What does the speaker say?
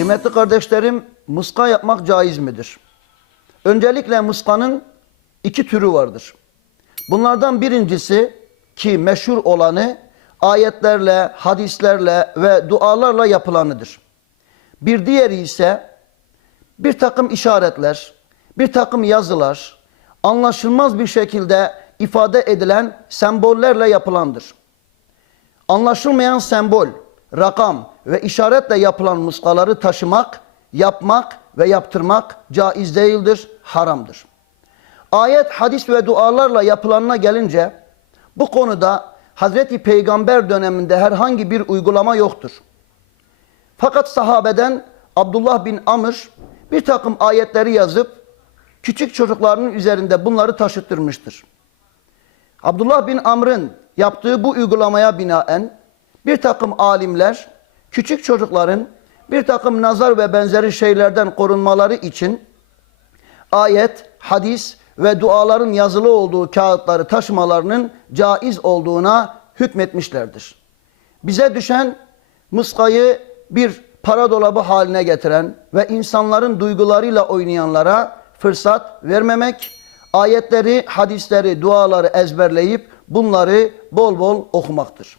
Kıymetli kardeşlerim, muska yapmak caiz midir? Öncelikle muskanın iki türü vardır. Bunlardan birincisi ki meşhur olanı ayetlerle, hadislerle ve dualarla yapılanıdır. Bir diğeri ise bir takım işaretler, bir takım yazılar, anlaşılmaz bir şekilde ifade edilen sembollerle yapılandır. Anlaşılmayan sembol, rakam ve işaretle yapılan muskaları taşımak, yapmak ve yaptırmak caiz değildir, haramdır. Ayet, hadis ve dualarla yapılanına gelince bu konuda Hazreti Peygamber döneminde herhangi bir uygulama yoktur. Fakat sahabeden Abdullah bin Amr bir takım ayetleri yazıp küçük çocuklarının üzerinde bunları taşıttırmıştır. Abdullah bin Amr'ın yaptığı bu uygulamaya binaen bir takım alimler küçük çocukların bir takım nazar ve benzeri şeylerden korunmaları için ayet, hadis ve duaların yazılı olduğu kağıtları taşımalarının caiz olduğuna hükmetmişlerdir. Bize düşen muskayı bir para dolabı haline getiren ve insanların duygularıyla oynayanlara fırsat vermemek, ayetleri, hadisleri, duaları ezberleyip bunları bol bol okumaktır.